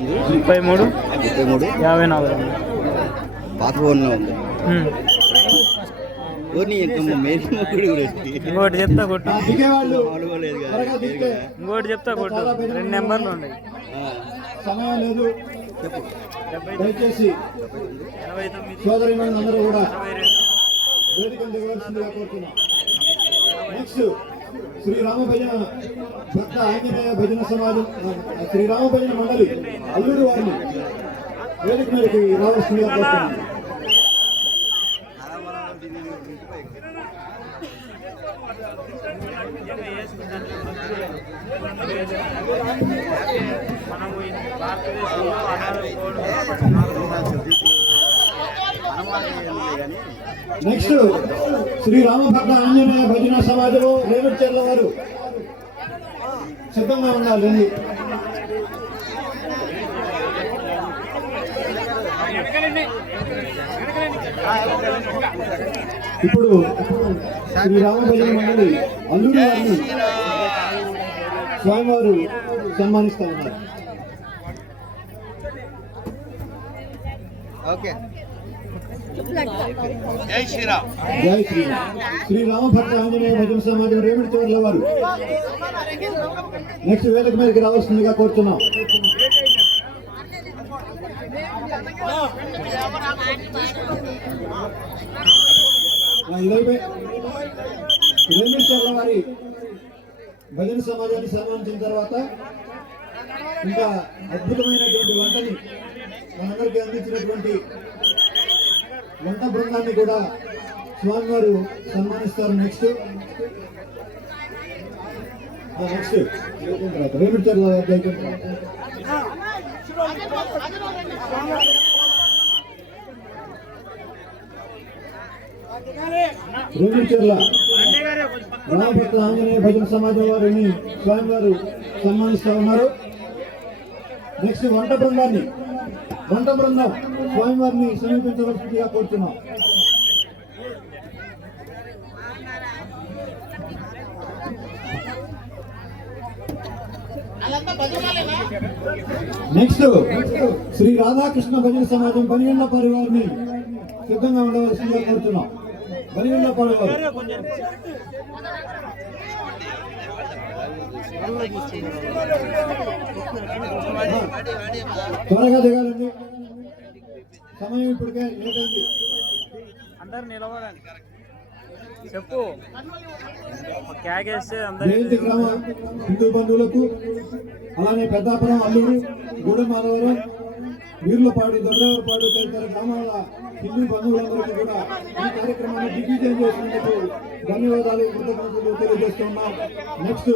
33 54 పాత ఫోన్లో ఉంది. ఇంకోటి చెప్తా కొట్టు, ఇంకోటి చెప్తా కొట్టు. 2 నెంబర్లు ఉన్నాయి. సమయం లేదు. దయచేసి సోదరి అందరూ కూడా వేదికను దిగవలసిందిగా కోరుతున్నాం. నెక్స్ట్ శ్రీరామ భజన భక్త ఆంజనేయ భజన సమాజం శ్రీరామ భజన మండలి అల్లూరు వారిని వేదిక మీదకి రావాల్సిందిగా కోరుతున్నాం. నెక్స్ట్ శ్రీరామ భక్త ఆంజనేయ భజన సమాజము రేవడ్చర్ల వారు సిద్ధంగా ఉండాలి. ఇప్పుడు శ్రీరామ భజన మండలి అల్లూరి వారిని స్వామివారు సన్మానిస్తా ఉన్నారు. ఓకే. జై శ్రీరామ్. జై శ్రీరామ్. శ్రీరామ భక్త ఆంజనేయ భజన సమాజం రేవడ్చర్ల వారు నెక్స్ట్ వేదిక మీదకి రావాల్సిందిగా కోరుతున్నాం. రేవడ్చర్ల వారి భజన సమాజాన్ని సన్మానించిన తర్వాత ఇంకా అద్భుతమైనటువంటి వంటని మనందరికీ అందించినటువంటి వంట బృందాన్ని కూడా స్వామివారు సన్మానిస్తారు. నెక్స్ట్ రేవడ్చర్ల రేవడ్చర్ల రామభక్త ఆంజనేయ భజన సమాజం వారిని స్వామివారు సన్మానిస్తూ ఉన్నారు. నెక్స్ట్ వంట బృందం స్వామివారిని సమీపించవలసిందిగా కోరుతున్నాం. నెక్స్ట్ శ్రీ రాధాకృష్ణ భజన సమాజం బనిగండ్ల పరివారిని సిద్ధంగా ఉండవలసిందిగా కోరుతున్నాం. బనిగండ్ల పరివారు త్వరగా దిగాలండి, సమయం ఇప్పటికే లేదండి. అందరు నిలబడాలి. చెప్పు. జయంతి గ్రామ హిందూ బంధువులకు, అలానే పెద్దాపురం, అల్లూరు, గూడెమాధవరం, వీర్లపాడు, దొడ్డవరపాడు తదితర గ్రామాల హిందూ బంధువులందరికీ కూడా ఈ కార్యక్రమాన్ని దిగ్విజయం చేసినందుకు ధన్యవాదాలు, కృతజ్ఞతలు తెలియజేస్తున్నాం. నెక్స్ట్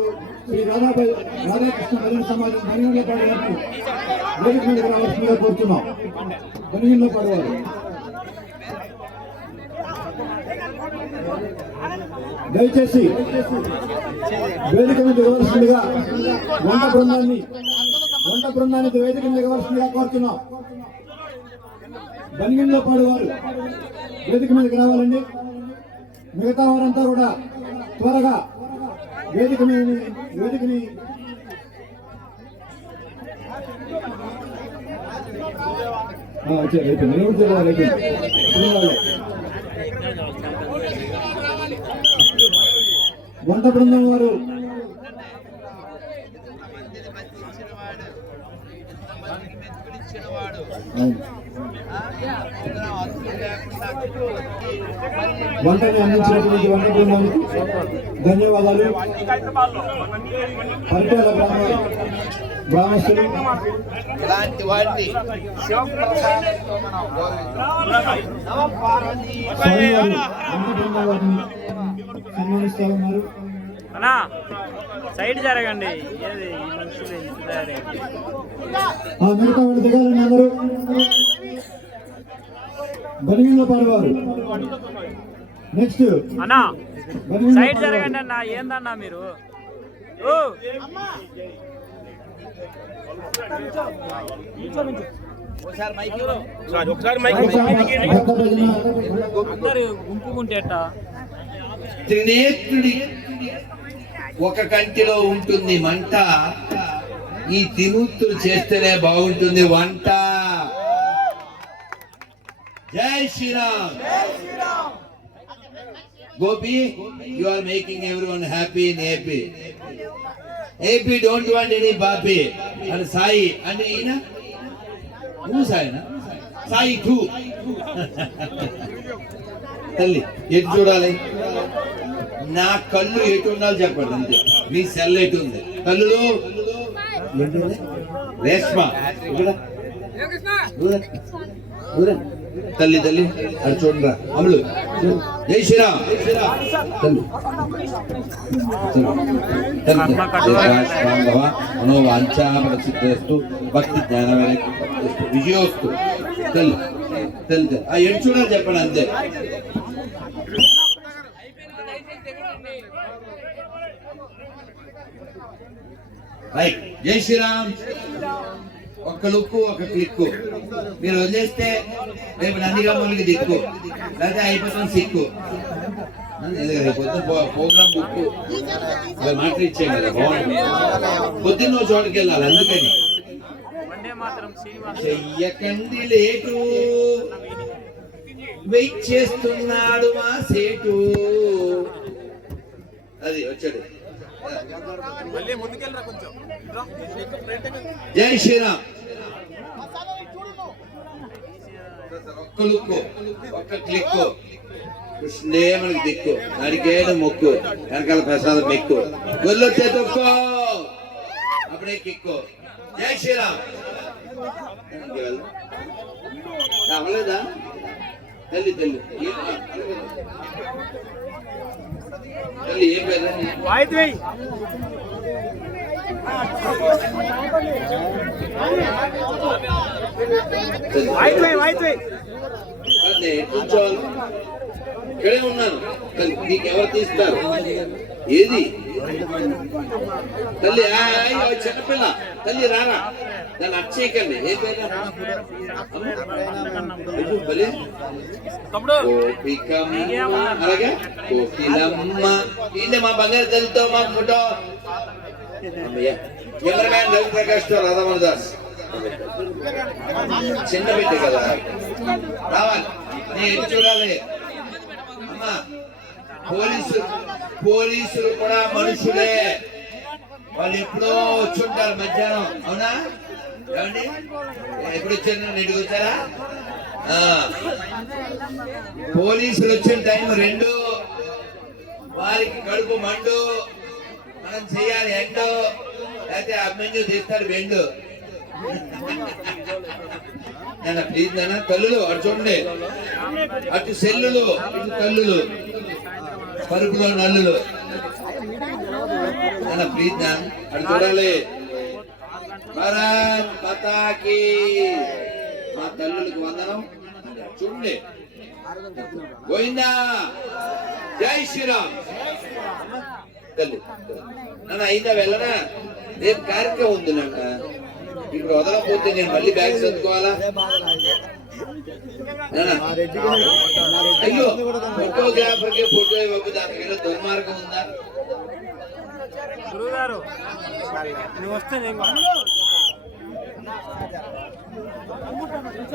శ్రీ రాధాకృష్ణ భజన సమాజం బనిగండ్లపాడు వారిని వేదిక మీదకి రావాల్సిందిగా కోరుతున్నాం. బనిగండ్లపాడు వారు దయచేసి వేదిక మీద దిగవలసిందిగా వంట బృందాన్ని వేదిక మీద దిగవలసిందిగా కోరుతున్నాం. బనిగండ్లపాడు వారు వేదిక మీదకి రావాలండి. మిగతా వారంతా కూడా త్వరగా వేదికని వంట బృందం వారు వంటని అందించినటువంటి వంట బృందానికి ధన్యవాదాలు. పరిటాల గ్రామస్తులు ఇలాంటి వాటిని సన్మానిస్తా ఉన్నారు. సైడ్ జరగండి. మిగతా వాళ్ళు దిగాలండి అందరూ. బనిగండ్లపాడు వారు నెక్స్ట్ అన్నా సైడ్ జరగండి అన్న. ఏందన్నా మీరు అందరు గుంపుకుంటే త్రినేత్రుడి ఒక కంటిలో ఉంటుంది మంట, ఈ తిరుత్తులు చేస్తేనే బాగుంటుంది వంట. జై Sriram. Gopi, you are making everyone happy in AP. AP don't want any bapi. And Sai, and Ina? Who Sai na? Sai too. తల్లి ఎటు చూడాలి? నా కళ్ళు ఎటు ఉండాలి చెప్పండి అంతే. మీ సెల్ ఎటు ఉంది? కళ్ళు రేష్మ తల్లి తల్లి అది చూడరా అమలు. జై శ్రీరామ్. మనోవాంఛాసిద్ధస్తు భక్తి జ్ఞాన విజయోస్తు. తల్లి తల్లి ఆ ఎటు చూడాలి చెప్పండి అంతే. రైట్. జై శ్రీరామ్. ఒక్క లుక్కు ఒక క్లిక్కు మీరు వదిలేస్తే రేపు నందిగామూలికి దిక్కు, లేకపోతే అయిపోతాం సిక్కు. రేపు ప్రోగ్రామ్ బుక్ మాట ఇచ్చాం కదా, బాగుంటుంది. పొద్దున్న చోటుకి వెళ్ళాలి. అందుకని చెయ్యకండి లేటు, వెయిట్ చేస్తున్నాడు మా సేటు. అది వచ్చాడు. జై శ్రీరామ్. ఒక్క లుక్కు ఒక్క క్లిక్కు, కృష్ణే మనకి దిక్కు, అడిగేడు మొక్కు, వెనకాల ప్రసాదం మెక్కు, గొల్లొచ్చే తొక్కు, అప్పుడే కిక్కు. జై శ్రీరామ్. అవ్వలేదా తల్లి? తల్లి తల్లి ఏం పేరు? ఇక్కడే ఉన్నాను. నీకు ఎవరు తీస్తారు? ఏది తల్లి? చిన్నపిల్ల తల్లి రారా, దాన్ని అచ్చేయకండి. ఏ పేరు? అలాగే కోకిలమ్మ. ఇది మా బంగారు తల్లితో మా ఫోటో. కెమెరామ్యాన్ రవి ప్రకాష్ తో రాధామోహన్ దాస్. చిన్న బిడ్డ కదా, రావాలి. నేను ఎటు చూడాలి అమ్మా? పోలీసులు కూడా మనుషులే. వాళ్ళు ఎప్పుడో వచ్చుంటారు మధ్యాహ్నం. అవునా? ఏమండి ఎప్పుడు వచ్చారు? నెడికి వచ్చారా? పోలీసులు వచ్చిన టైం 2. వారికి కడుపు మండు, మనం చెయ్యాలి ఎండు, లేకపోతే అభిమన్యు తీస్తాడు వెండు. ప్లీజ్ నాన్న. తల్లులు అటు చూడండి, అటు సెల్లులు, ఇటు తల్లులు, పరుపులో నల్లులు. ప్లీజ్ నాన్న అటు చూడాలి. భారత్ మాతాకి. మా తల్లులకు వందనం. చూడండి. గోవిందా. జై శ్రీరామ్. తల్లి నన్ను అయిందా వెళ్ళనా? రేపు కార్యక్రమం ఉంది నాన్న. ఇప్పుడు వదలకపోతే నేను మళ్ళీ బ్యాగ్ చదువుకోవాలా? అయ్యో, ఫోటోగ్రాఫర్ కి ఫోటో ఇవ్వకు, దానికి దుర్మార్గం ఉందా?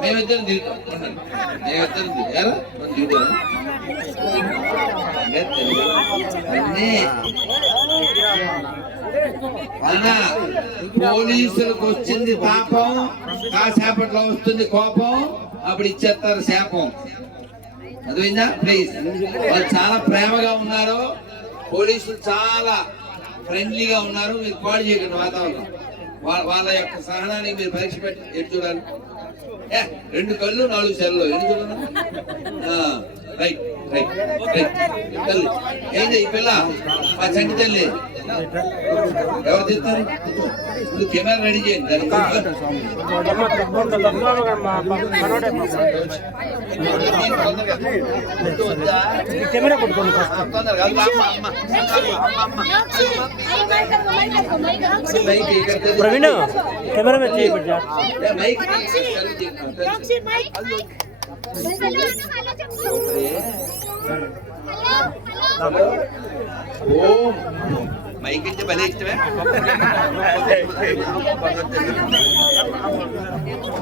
మేమిద్దరం దిగుతాం. మేమిద్దరం దిగారా? మనం దిగుతాం. పోలీసులకు వచ్చింది పాపం, కాసేపట్లో వస్తుంది కోపం, అప్పుడు ఇచ్చేస్తారు శాపం. అర్థమైందా? ప్లీజ్. వాళ్ళు చాలా ప్రేమగా ఉన్నారు, పోలీసులు చాలా ఫ్రెండ్లీగా ఉన్నారు. మీరు కాల్ చేయకండి వాతావరణం. వాళ్ళ యొక్క సహనానికి మీరు పరీక్ష పెట్టి ఎటు చూడాలి? 2 కళ్ళు 4 సెల్లు ఎటు చూడాలి? Right right right. తల్లి ఏంది ఈ పిల్ల? మా చంటి తల్లి. ఎవరు తీస్తారు? ఇప్పుడు కెమెరా రెడీ చేయండి. కెమెరా పట్టుకోండి. ప్రవీణ్ కెమెరా మీద చేయబడ్డా. ఓం మైక్ అంటే భలే ఇష్టమే.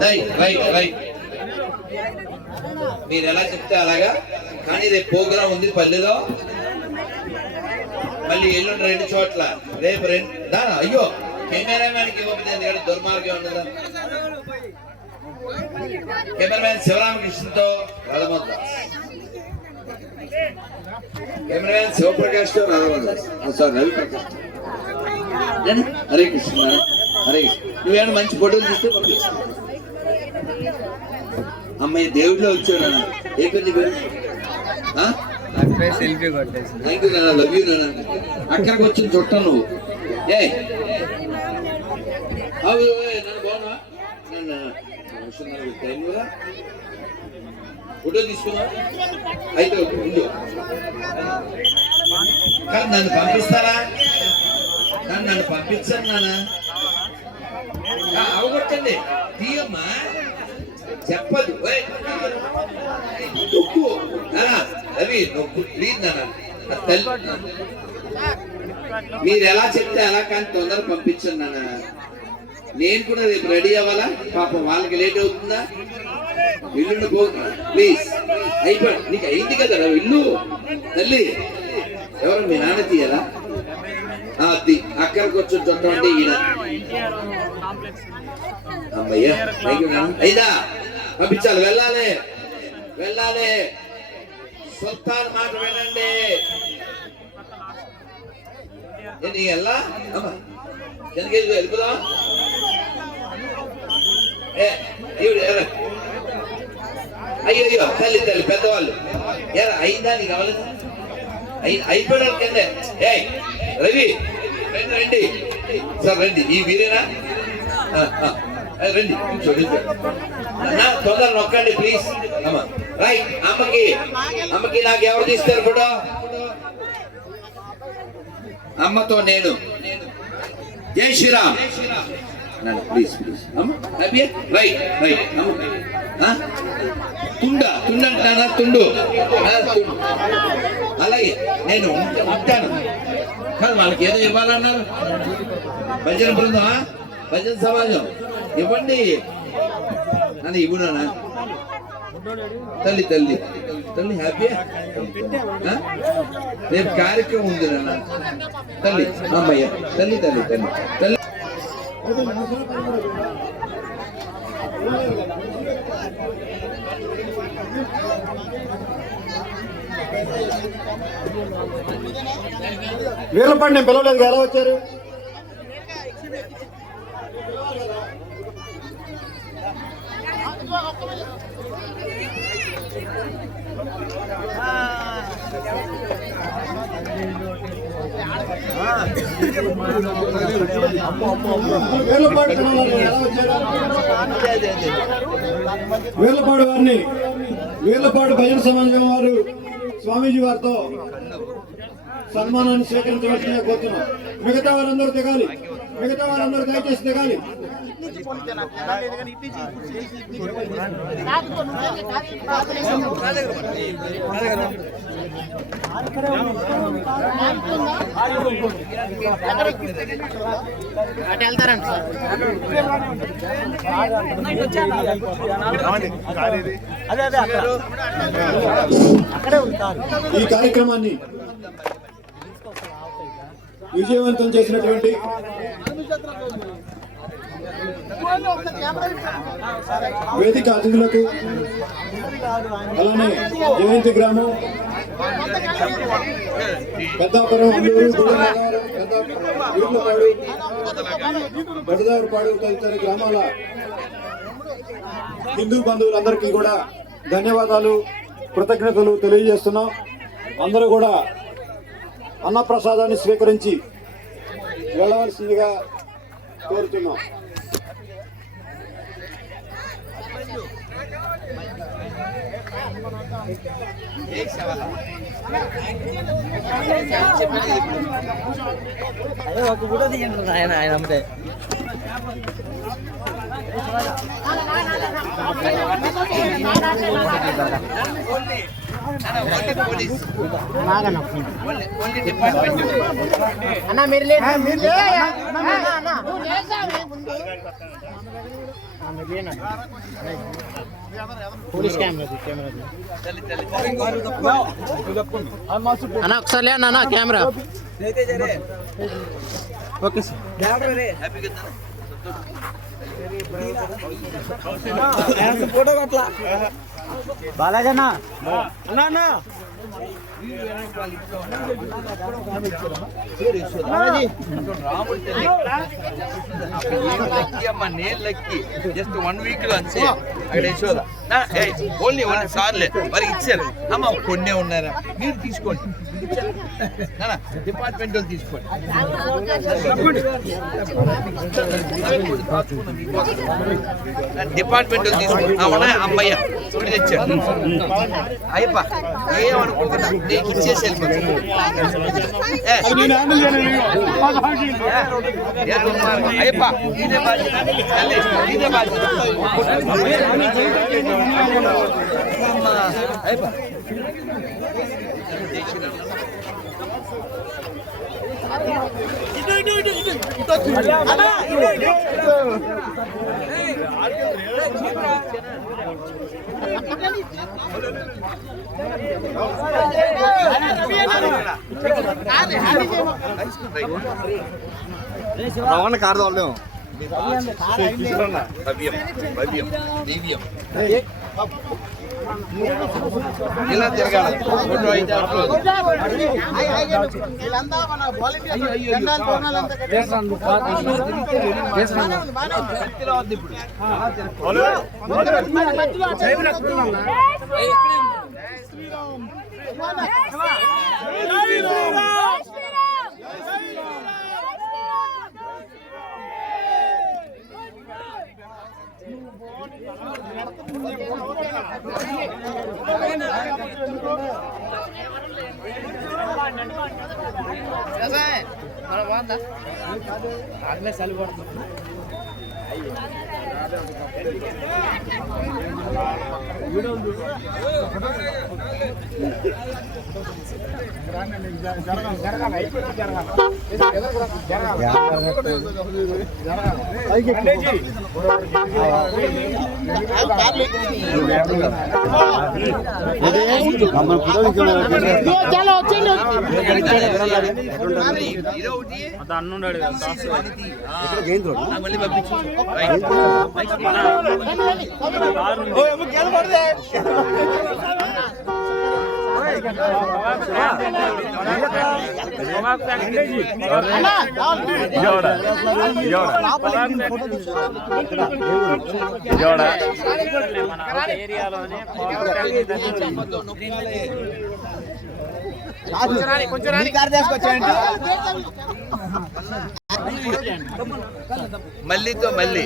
రైట్ రైట్, మీరు ఎలా చెప్తే అలాగా. కానీ రేపు ప్రోగ్రాం ఉంది పల్లెలో, మళ్ళీ ఎల్లుండి 2 చోట్ల, రేపు 2 అయ్యో కెమెరామ్యాన్కి ఇవ్వకపోతే ఎందుకంటే దుర్మార్గం ఉండదా. కెమెరామ్యాన్ శివరామకృష్ణతో రథమద్ద, కెమెరామ్యాన్ శివప్రకాష్ తో రథమద్ద, సారీ రవి ప్రకాష్. హరే కృష్ణ హరే కృష్ణ. నువ్వేమైనా మంచి ఫోటోలు తీస్తే పంపిస్తా. అమ్మాయి దేవుడిలో వచ్చాడు. ఏ పేరు పేరు? సెల్ఫీ కొట్టేసి థ్యాంక్ యూ నాన్న, లవ్ యూ నాన్న. అక్కడికి వచ్చిన చుట్టం నువ్వు. ఏ నన్ను బాగున్నా ఫోటో తీసుకున్నా అయితే ఉండు. కానీ నన్ను పంపిస్తారా? నన్ను పంపించాను నాన్న. అవగొట్టండి తీయమ్మా, చెప్పదు నొక్కు రవి, నొక్కు ప్లీజ్ నాన్న. మీరు ఎలా చెప్తే అలా, కానీ తొందర పంపించండి నాన్న. నేను కూడా రేపు రెడీ అవ్వాలా, పాపం వాళ్ళకి లేట్ అవుతుందా. ఇల్లు పో ప్లీజ్. అయిపోయి నీకు అయింది కదా ఇల్లు. తల్లి ఎవరు మీ నాన్న తీయాలా? అది అక్కడికి వచ్చి చుట్టం అంటే ఈయన. అమ్మయ్యా అయిదా పంపించాలి. వెళ్ళాలి వెళ్ళాలి. సుల్తాన్ మాట వినండి. నేను ఎలా అమ్మా కిందకి వెళ్ళిపోదా? అయ్యో అయ్యో తల్లి తల్లి పెద్దవాళ్ళు ఏరా అయిందా? నీకు అవ్వలేదు? అయిపోయాడు కింద. ఏ రవి రండి రండి సార్ రండి. ఈ వీరేనా? రండి తొందర నొక్కండి ప్లీజ్. అమ్మ రైట్. అమ్మకి నాకు ఎవరు తీస్తారు ఫోటో? అమ్మతో నేను. జై Shriram please please. Right right. తుండంటానా? తుండు అలాగే నేను ఉంటాను. కానీ వాళ్ళకి ఏదో ఇవ్వాలన్నారు. భజన బృందమా, భజన సమాజం ఇవ్వండి అని ఇవ్వనా? తల్లి తల్లి తల్లి హ్యాపీ. రేపు కార్యక్రమం ఉంది నాన్న. తల్లి అమ్మయ్య తల్లి తల్లి తల్లి తల్లి. వీళ్ళపండి నేను పిలవలేదు, ఎలా వచ్చారు? వీళ్ళపాడు వారిని, వీళ్ళపాడు భజన సమాజం వారు స్వామీజీ వారితో సన్మానాన్ని స్వీకరించవలసిందిగా కోరుతున్నాం. మిగతా వారందరూ దిగాలి, మిగతా వారందరూ దయచేసి దిగాలి. ఈ కార్యక్రమాన్ని విజయవంతం చేసినటువంటి వేదిక అతిథులకు, అలానే జయంతి గ్రామం, పెద్దాపురం, అల్లూరు, బెడదారుపాడు తదితర గ్రామాల హిందూ బంధువులందరికీ కూడా ధన్యవాదాలు, కృతజ్ఞతలు తెలియజేస్తున్నాం. అందరూ కూడా అన్నప్రసాదాన్ని స్వీకరించి వెళ్ళవలసిందిగా కోరుతున్నాం. ఒక ఫోటో తీయండి ఆయన ఆయన అమ్మటే. ఓన్లీ పోలీస్ ఓన్లీ డిపార్ట్మెంట్ అన్న మీరు పోలీస్ కెమెరా అన్న ఒకసారి లే అన్న కెమెరా ఓకే సార్ ఫోటో కొట్లా బాలాజన్న నేను లక్కి జస్ట్ 1 వీక్ లో అంతే అక్కడ యశోద ఓన్లీ 1 సార్లే వారికి ఇచ్చారు అమ్మ కొన్నే ఉన్నారా మీరు తీసుకోండి డిపార్ట్మెంట్ వాళ్ళు తీసుకోండి డిపార్ట్మెంట్ వాళ్ళు తీసుకోండి అవునా అమ్మయ్య చూడు తెచ్చారు అయ్యప్ప ఏమనుకోకుండా నీకు ఇచ్చేసి వెళ్ళిపోతుంది అయ్యప్ప ఇదే బాధ్యత ఇదే బాధ్యత అయ్యప్ప రవాణ కారు తోలేము ఇలా తిరగాలి ఫోటో అయితే అన్నున్నాడు మళ్ళీ పంపించు ఏరియాలోనే మళ్ళీతో మళ్ళీ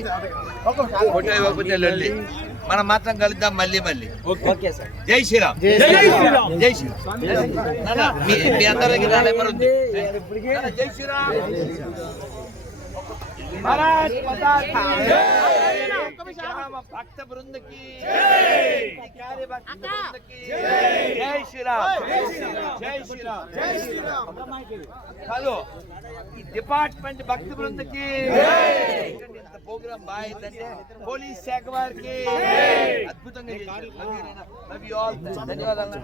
ఫోటో ఇవ్వకపోతే లొల్లి మనం మాత్రం కలుద్దాం మళ్ళీ మళ్ళీ జై శ్రీరామ్ జై శ్రీరామ్ మీ అందరికి నా నెంబర్ ఉంది జై శ్రీరామ్ భక్త బృందకి జై శ్రీరామ్ జై శ్రీరామ్ జై శ్రీరామ్ కాదు ఈ డిపార్ట్మెంట్ భక్త బృందకి ప్రోగ్రామ్ బాగుందంటే పోలీస్ శాఖ వారికి అద్భుతంగా ధన్యవాదాలు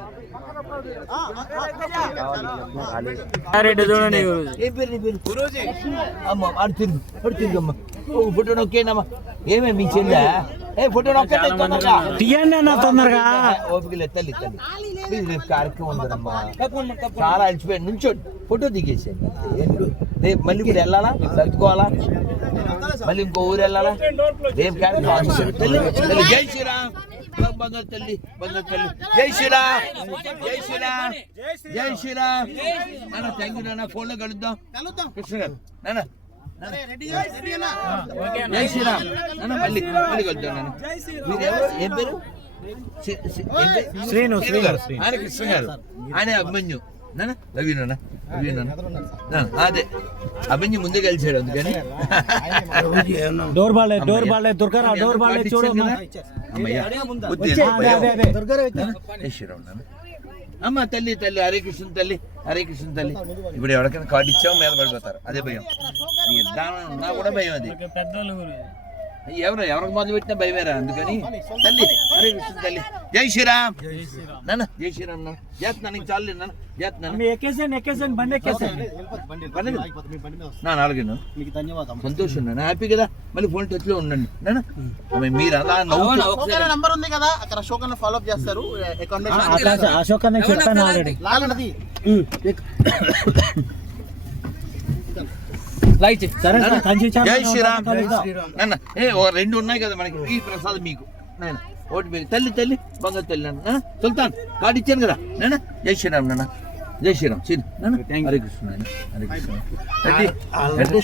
అమ్మ ఫోటో నొక్కేనమ్మా ఏమే మీ చెల్లా ఫోటో తీయండి అన్న తొందరగా ఓపిక లేదు తల్లి తల్లి ప్లీజ్ రేపు కార్యక్రమం ఉందమ్మా చాలా అలసిపోయాడు నుంచోండి ఫోటో దిగేసాను రేపు మళ్ళీ మీరు వెళ్ళాలా సర్దుకోవాలా మళ్ళీ ఇంకో ఊరు వెళ్ళాలా రేపు కార్యక్రమం జై శ్రీరామ్ బంగారు తల్లి జై శ్రీరామ్ జై శ్రీరామ్ జై శ్రీరామ్ నాన్న థ్యాంక్ యూ నాన్న ఫోన్ లో కలుద్దాం కృష్ణ గారు నాన్న జై శ్రీరామ్ నాన్న మళ్ళీ కలుద్దాం నాన్న మీరు ఎవరు ఏం పేరు శ్రీను ఆయన కృష్ణ గారు ఆయన అభిమన్యు నాన్న రవి నాన్న అదే అభిమన్యు ముందు కలిసాడు అందుకని డోర్ బాలే దుర్గారా డోర్ బాలే చూడు అమ్మయ్య శ్రీరామ్ నాన్న అమ్మ తల్లి తల్లి హరే కృష్ణ తల్లి హరే కృష్ణ తల్లి. ఇప్పుడు ఎవరికైనా కార్డు ఇచ్చామో మీద పడిపోతారు, అదే భయం. ఇద్దామని ఉన్నా కూడా భయం అది. ఎవరికి మొదలు పెట్టినా భయమేరా, అందుకని తల్లి హరే కృష్ణ తల్లి. జై శ్రీరామ్ నాన్న, జై శ్రీరామ్ నాన్న. చేస్తున్నాను ఇంక చాలు నాన్న, చేస్తున్నాను. అలాగే సంతోషం నాన్న, హ్యాపీ కదా. మళ్ళీ ఫోన్ టచ్ లో ఉండండి నాన్న. మీరు అలా నంబర్ ఉంది కదా అక్కడ అశోక్ అన్న ఫాలో అప్ చేస్తారు. అశోక్ అన్న చెప్పాను ఆల్రెడీ. సరే జై శ్రీరామ్ నాన్న. రెండు ఉన్నాయి కదా మనకి, ఈ ప్రసాదం మీకు నాన్న. ఓటు మీకు తల్లి తల్లి బంగారు తల్లి నాన్న. సుల్తాన్ కార్డు ఇచ్చాను కదా నాన్న. జై శ్రీరామ్ నాన్న, జై శ్రీరామ్. హరే కృష్ణ నాన్న, హరే కృష్ణ.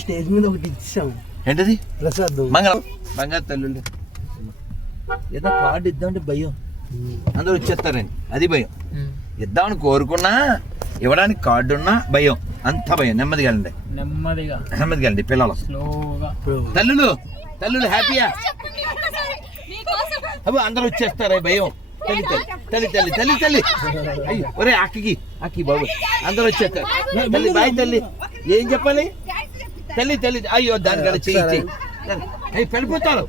స్టేజ్ మీద ఒకటి ఇచ్చాం. ఏంటది? ప్రసాద్ మంగళం బంగారు తల్లి. ఏదో కార్డు ఇద్దామంటే భయం, అందరూ వచ్చేస్తారని అది భయం. ఇద్దామని కోరుకున్నా ఇవ్వడానికి కార్డు ఉన్నా భయం, అంత భయం. నెమ్మదిగా వెళ్ళండి పిల్లలు. తల్లులు తల్లులు హ్యాపీయా? అవి అందరూ వచ్చేస్తారా భయం. తల్లి తల్లి తల్లి తల్లి తల్లి తల్లి. అయ్యి ఒరే అక్కి బాబు అందరూ వచ్చేస్తారు. తల్లి బాయ్ తల్లి. ఏం చెప్పాలి? తల్లి తల్లి. అయ్యో దానికన్నా చెయ్యి అయ్యి వెళ్ళిపోతారు.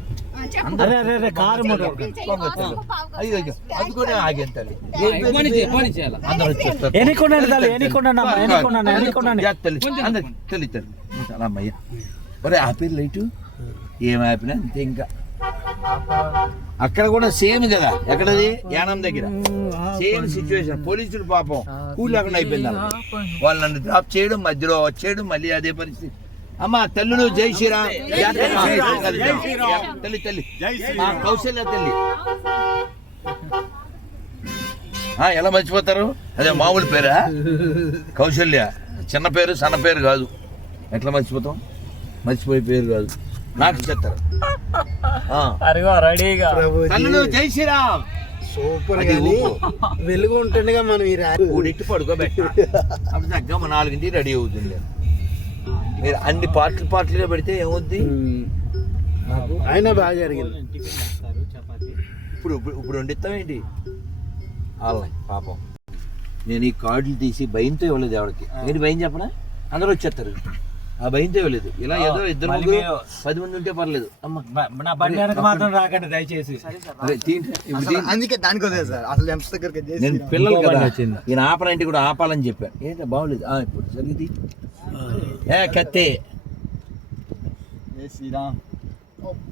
అయ్యో అది కూడా ఆగాను తల్లి. అందరూ వచ్చేస్తారు. తల్లి తల్లి అలా అమ్మయ్య. ఒరే ఆపి లైటు ఏం ఆపినా అంతే. ఇంకా అక్కడ కూడా సేమ్ కదా, ఎక్కడది యానం దగ్గర సేమ్ సిచ్యువేషన్. పోలీసులు పాపం కూలి అక్కడ అయిపోయింది. వాళ్ళు నన్ను డ్రాప్ చేయడం, మధ్యలో వచ్చేయడం, మళ్ళీ అదే పరిస్థితి. అమ్మ తల్లులు జై శ్రీరామ్. తల్లి తల్లి కౌశల్య తల్లి. ఎలా మర్చిపోతారు? అదే మామూలు పేరా కౌశల్య? చిన్న పేరు సన్న పేరు కాదు. ఎట్లా మర్చిపోతాం? మర్చిపోయే పేరు కాదు. నాకు చెప్తారు తల్లులు జై శ్రీరామ్. సూపర్ వెలుగు ఉంటుండగా మనం కూడిట్టి పడుకోబెట్ట అప్పుడు తగ్గ 4ంటికి రెడీ అవుతుంది. మీరు అన్ని పాటలుగా పెడితే ఏమవుద్ది? అయినా బాగా జరిగింది. ఇప్పుడు వండిస్తామేంటి? ఆన్లైన్ పాపం. నేను ఈ కార్డులు తీసి భయంతో ఇవ్వలేదు ఎవరికి. ఏంటి భయం చెప్పనా? అందరూ వచ్చేస్తారు. ఆ భయంతో ఇవ్వలేదు. ఇలా ఏదో 2-3 10 మంది ఉంటే పర్లేదు. మాత్రం రాకండి దయచేసి. అందుకే దానికి సార్ అసలు ఎంపీ దగ్గరికి నేను పిల్లలు కదా ఈయన ఆపనంటే కూడా ఆపాలని చెప్పాను. ఏంటో బాగోలేదు. ఇప్పుడు జరిగింది కత్తే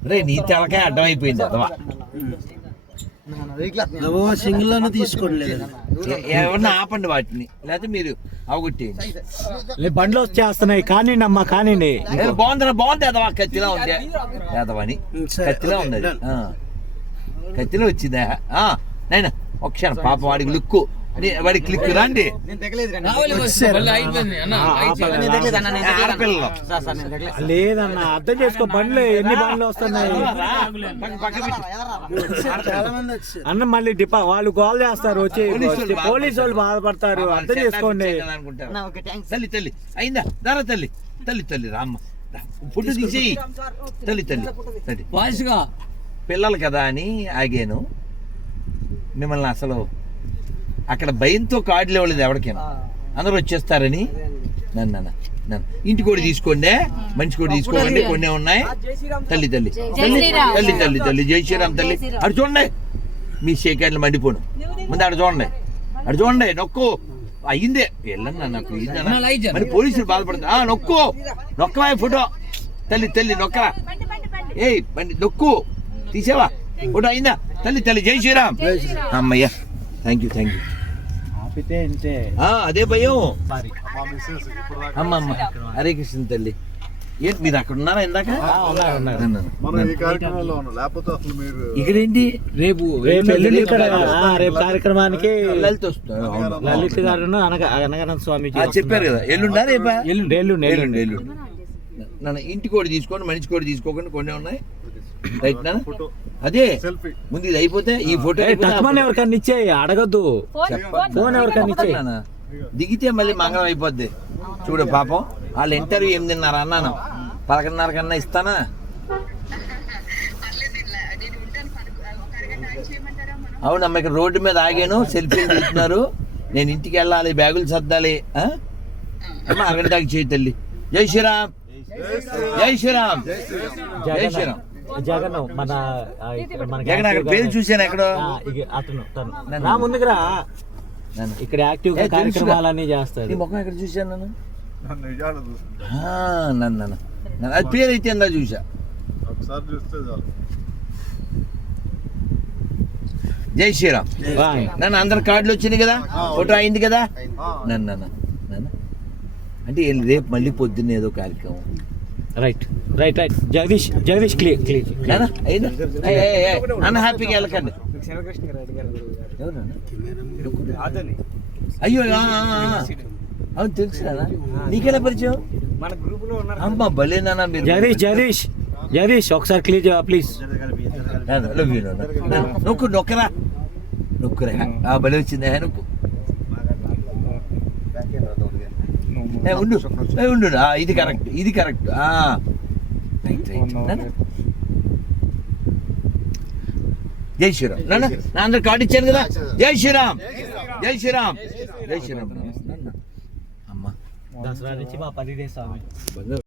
రే నీ తెలకాయ అడ్డం అయిపోయింది. అదవా సింగిల్ లోనే తీసుకోలేదు. ఎవరన్నా ఆపండి వాటిని, లేకపోతే మీరు అవగొట్టేయండి. బండ్లు వచ్చేస్తున్నాయి కానీ అమ్మా కానీ బాగుంది అదవా. కత్తిలా ఉంది అదవని, కత్తిలా ఉంది. కత్తిలో వచ్చిందా నైనా? ఒక క్షణం పాప వాడికి లుక్కు వాడి క్లిక్ రండి. లేదన్నా అర్థం చేసుకో. బండ్లు ఎన్ని బండ్లు వస్తున్నాయి అన్న. మళ్ళీ వాళ్ళు గోల్ చేస్తారు వచ్చి, పోలీసు వాళ్ళు బాధపడతారు. అర్థం చేసుకోండి. తల్లి తల్లి అయిందా? దారా తల్లి తల్లి తల్లి రామ్మ ఫుడ్ తీసేయి. తల్లి తల్లి తల్లి వాయిస్గా పిల్లలు కదా అని ఆగాను. మిమ్మల్ని అసలు అక్కడ భయంతో కార్డులు ఇవ్వలేదు ఎవరికైనా. అందరూ వచ్చేస్తారని నన్ను ఇంటి కూడా తీసుకోండి, మంచి కూడా తీసుకోండి. కొన్ని ఉన్నాయి. తల్లి తల్లి తల్లి తల్లి తల్లి తల్లి జై శ్రీరామ్ తల్లి. అటు చూడండి, మీ షేకాయలు మండిపోను. ముందు అటు చూడండి నొక్కు. అయ్యిందే వెళ్ళండి నాకు మరి పోలీసులు బాధపడతా. నొక్కవా ఫోటో. తల్లి తల్లి నొక్కరా. ఏయ్ బండి నొక్కు. తీసేవా ఫోటో? అయిందా? తల్లి తల్లి జై శ్రీరామ్. అమ్మయ్యా థ్యాంక్ యూ. అదే భయం. అమ్మ హరే కృష్ణ తల్లి. ఏంటి మీరు అక్కడ ఉన్నారా? ఇందాక ఇక్కడేంటి? రేపు కార్యక్రమానికి లలిత వస్తున్నారు. లలిత గారు అనగానంద స్వామి చెప్పారు కదా. ఎల్లుండా రేపా? ఎల్లుండి. నన్ను ఇంటి కూడా తీసుకోండి, మనిషి కూడా తీసుకోకండి. కొన్ని ఉన్నాయి. రైట్ నా? అదే ముందు ఇది అయిపోతే ఈ ఫోటో ఎవరికన్నా ఇచ్చే అడగద్దు. ఫోన్ ఎవరికన్నా ఇచ్చే దిగితే మళ్ళీ మంగళం అయిపోద్ది. చూడు పాపం వాళ్ళు ఇంటర్వ్యూ 8:30 అన్నాను. 11:30 కన్నా ఇస్తానా? అవునమ్మా ఇక్కడ రోడ్డు మీద ఆగాను. సెల్ఫీలు తీస్తున్నారు. నేను ఇంటికి వెళ్ళాలి, బ్యాగులు సర్దాలి. అమ్మా అక్కడ దాకా చేయి తల్లి. జై శ్రీరామ్, జై శ్రీరామ్, జై శ్రీరామ్. జగన్ మన ఇక్కడ మన జగన్ అక్కడ పేరు చూశాను ఎక్కడో. అతను తను నా ముందుకురా, ఇక్కడ యాక్టివ్ గా కార్యక్రమాలన్నీ చేస్తాడు. నీ ముఖం ఎక్కడ చూశాను నన్ను? నన్ను అది పేరు అయితే ఎందా చూసా. జై శ్రీరామ్. నన్ను అందరు కార్డులు వచ్చినాయి కదా, ఫోటో అయింది కదా. నన్ను అంటే రేపు మళ్ళీ పొద్దున్న ఏదో కార్యక్రమం. Right right right. Jagadish clear అన్న హ్యాపీగా వెళ్ళకండి. అయ్యో అవును తెలుసు కదా, నీకెలా పరిచయం? మన గ్రూప్ లో ఉన్నారు. అమ్మా భలేనా మీరు. జగదీష్ ఒకసారి క్లియర్ చేయ ప్లీజ్. నొక్కరా భలే వచ్చింది. నొక్కు ఉండు. ఇది కరెక్ట్. జై శ్రీరామ్. నా అందరు కార్డు ఇచ్చాను కదా. జై శ్రీరామ్. అమ్మా దసరా నుంచి మా 10 days స్వామి.